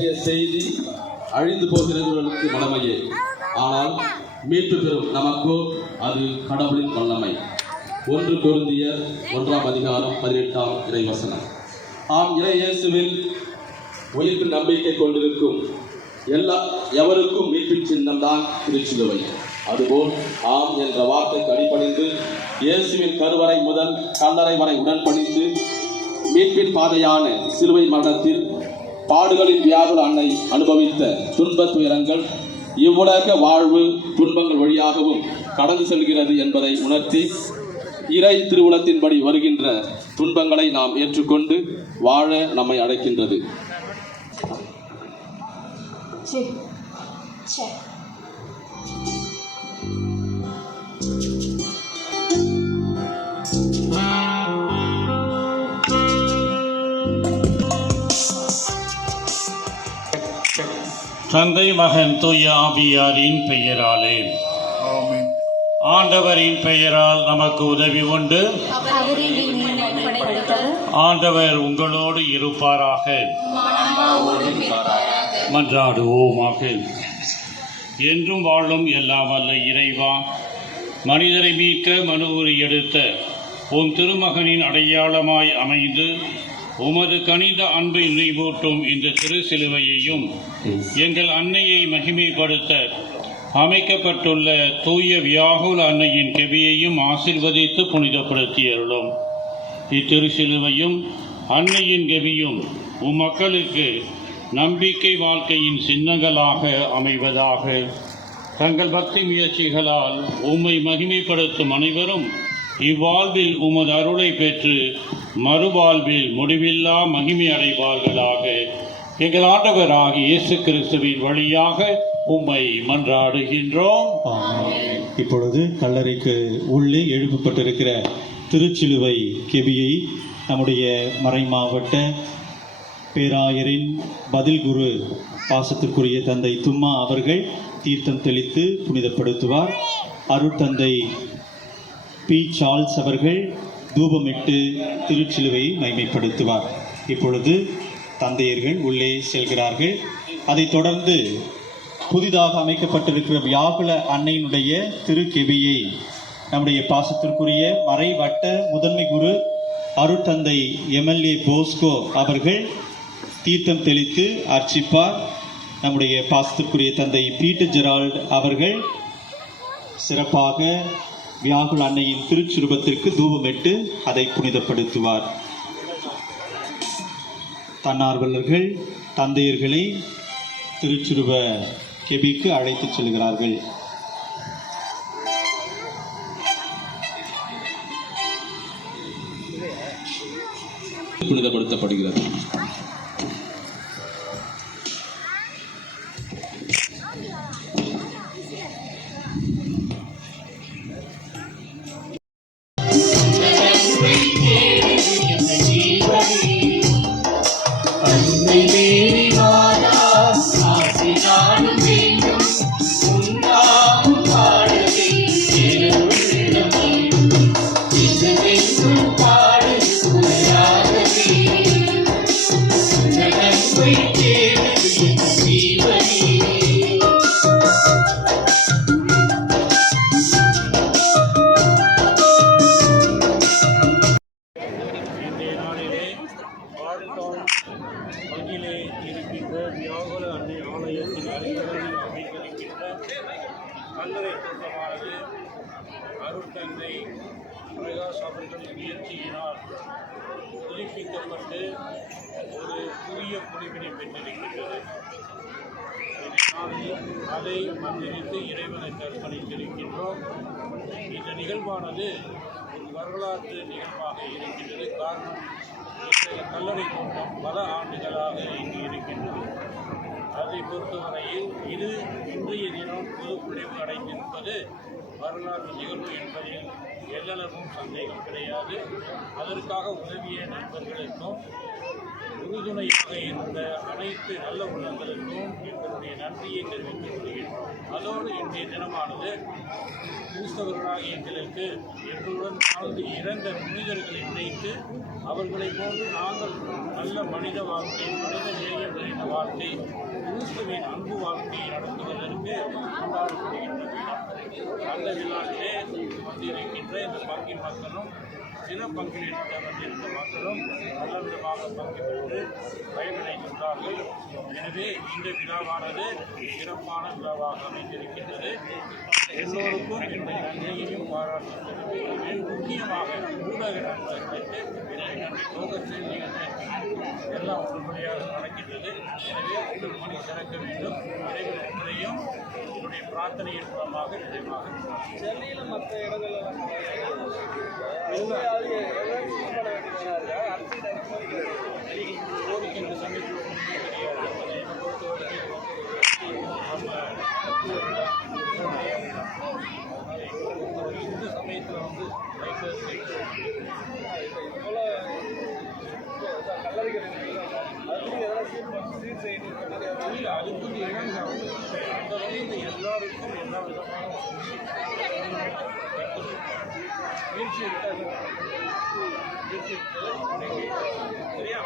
பற்றிய செய்தி அழிந்து போகிறவர்களுக்கு மடமையே, ஆனால் மீட்பு பெறும் நமக்கோ அது கடவுளின் வல்லமை. 1 கொரிந்தியர் 1:18 இறைவசனம். ஆம், இயேசுவில் உயிர்ப்பு நம்பிக்கை கொண்டிருக்கும் எவருக்கும் மீட்பின் சின்னம் தான் திருச்சிலுவை. அதுபோல் ஆம் என்ற வார்த்தைக்கு அடிபணிந்து இயேசுவின் கருவறை முதல் கல்லறை வரை உடன்பணிந்து மீட்பின் பாதையான சிலுவை மரணத்தில் பாடுகளின் வியாகுல அன்னை அனுபவித்த துன்பத் துயரங்கள் இவ்வுலக வாழ்வு துன்பங்கள் வழியாகவும் கடந்து செல்கிறது என்பதை உணர்த்தி இறை திருவுளத்தின்படி வருகின்ற துன்பங்களை நாம் ஏற்றுக்கொண்டு வாழ நம்மை அழைக்கின்றது. தந்தை மகன் தூய ஆவியாரின் பெயராலே ஆண்டவரின் பெயரால் நமக்கு உதவி உண்டு. ஆண்டவர் உங்களோடு இருப்பாராக. மன்றாடுவோமாக. என்றும் வாழும் எல்லாம் வல்ல இறைவா, மனிதரை மீட்க மனு உரி எடுத்த உன் திருமகனின் அடையாளமாய் அமைந்து உமது கனித அன்பை நினைவூட்டும் இந்த திரு சிலுவையையும் எங்கள் அன்னையை மகிமைப்படுத்த அமைக்கப்பட்டுள்ள தூய வியாகுல அன்னையின் கெபியையும் ஆசீர்வதித்து புனிதப்படுத்தி அருளும். இத்திரு சிலுவையும் அன்னையின் கெபியும் மக்களுக்கு நம்பிக்கை வாழ்க்கையின் சின்னங்களாக அமைவதாக. தங்கள் பக்தி முயற்சிகளால் உம்மை மகிமைப்படுத்தும் அனைவரும் இவ்வாழ்வில் உமது அருளை பெற்று மறுவாழ்வில் முடிவில்லா மகிமை அடைவார்களாக. எங்கள் ஆண்டவராகிய இயேசு கிறிஸ்துவின் வழியாக உம்மை மன்றாடுகின்றோம். இப்பொழுது கல்லறைக்கு உள்ளே எழுப்பப்பட்டிருக்கிற திருச்சிலுவை கெபியை நம்முடைய மறைமாவட்ட பேராயரின் பதில் குரு பாசத்திற்குரிய தந்தை தும்மா அவர்கள் தீர்த்தம் தெளித்து புனிதப்படுத்துவார். அருட்தந்தை பி. சார்ல்ஸ் அவர்கள் தூபமிட்டு திருச்சிலுவையை மைமைப்படுத்துவார். இப்பொழுது தந்தையர்கள் உள்ளே செல்கிறார்கள். அதைத் தொடர்ந்து புதிதாக அமைக்கப்பட்டிருக்கிற வியாகுல அன்னையினுடைய திருக்கெபியை நம்முடைய பாசத்திற்குரிய மறைவட்ட முதன்மை குரு அருட்தந்தை MLA போஸ்கோ அவர்கள் தீர்த்தம் தெளித்து அர்ச்சிப்பார். நம்முடைய பாசத்திற்குரிய தந்தை பீட்டர் ஜெரால்ட் அவர்கள் சிறப்பாக வியாகுல அன்னையின் திருச்சுரூபத்திற்கு தூபமிட்டு அதை புனிதப்படுத்துவார். தன்னார்வலர்கள் தந்தையர்களை திருச்சுருவ கெபிக்கு அழைத்துச் செல்கிறார்கள். புனிதப்படுத்தப்படுகிறது. அருகிலே இருக்கின்ற வியாகுல அன்னை ஆலயத்தின் அருகில் அமைந்திருக்கின்ற கல்லறை தோட்டமானது அருட்தந்தை பிரகாஷ் அவர்களின் முயற்சியினால் புதுப்பிக்கப்பட்டு ஒரு புதிய பொலிவினை பெற்றிருக்கின்றது. அதை மந்திரித்து இறைவனுக்கு அர்ப்பணித்திருக்கின்றோம். இந்த நிகழ்வானது ஒரு வரலாற்று நிகழ்வாக இருக்கின்றது. காரணம், இந்த கல்லறை தோட்டம் பல ஆண்டுகளாக இங்கு இருக்கின்றது. அதை பொறுத்தவரையில் இது இன்றைய தினம் பொதுக்குறைவு அடைந்திருப்பது வரலாற்று நிகழ்வு என்பதில் எல்லளவும் சந்தேகம் கிடையாது. அதற்காக உதவிய நண்பர்களுக்கும் உறுதுணையாக இருந்த அனைத்து நல்ல உள்ளங்களுக்கும் எங்களுடைய நன்றியை தெரிவித்துக் கொள்கின்றோம். அதோடு இன்றைய தினமானது கிறிஸ்தவர்களாகிய எங்களுக்கு எங்களுடன் வாழ்ந்து இறந்த மனிதர்களை நினைத்து அவர்களை போன்று நாங்கள் நல்ல மனித வாழ்க்கை, மனித நேயம் நிறைந்த வாழ்க்கை, கிறிஸ்துவின் அன்பு வாழ்க்கையை நடத்துவதற்கு கொண்டாடப்படுகின்ற விழா. அந்த விழாவிலே வந்திருக்கின்ற இந்த பங்கி மக்களும் சில பங்கிலிருந்த வந்திருந்த மக்களும் நல்ல விதமாக பங்கு பெற்று பயனடைகின்றார்கள். எனவே இந்த விழாவானது சிறப்பான விழாவாக அமைந்திருக்கின்றது. எல்லோருக்கும் என்னுடைய நன்றியையும் பாராட்டு தெரிவிக்கிறேன். முக்கியமாக ஊடக நண்பர்களுக்கு என்னுடைய நன்றி. லோகத்தில் எல்லாம் உடனடியாக நடக்கின்றது. எனவே உங்கள் மணி சிறக்க வேண்டும். இறைவன் என்பதையும் என்னுடைய பிரார்த்தனையின் மூலமாக நிறைவாக சென்னையில் மற்ற இடங்கள்லாம் கோரிக்கின்ற சமயத்தில் இந்த சமயத்தில் வந்து இல்லை அதுக்கு வந்து இடம் அந்த வகையில் எல்லாருக்கும் எல்லா விதமான வீழ்ச்சி இருக்காது. வீழ்ச்சி இருக்காது. சரியா?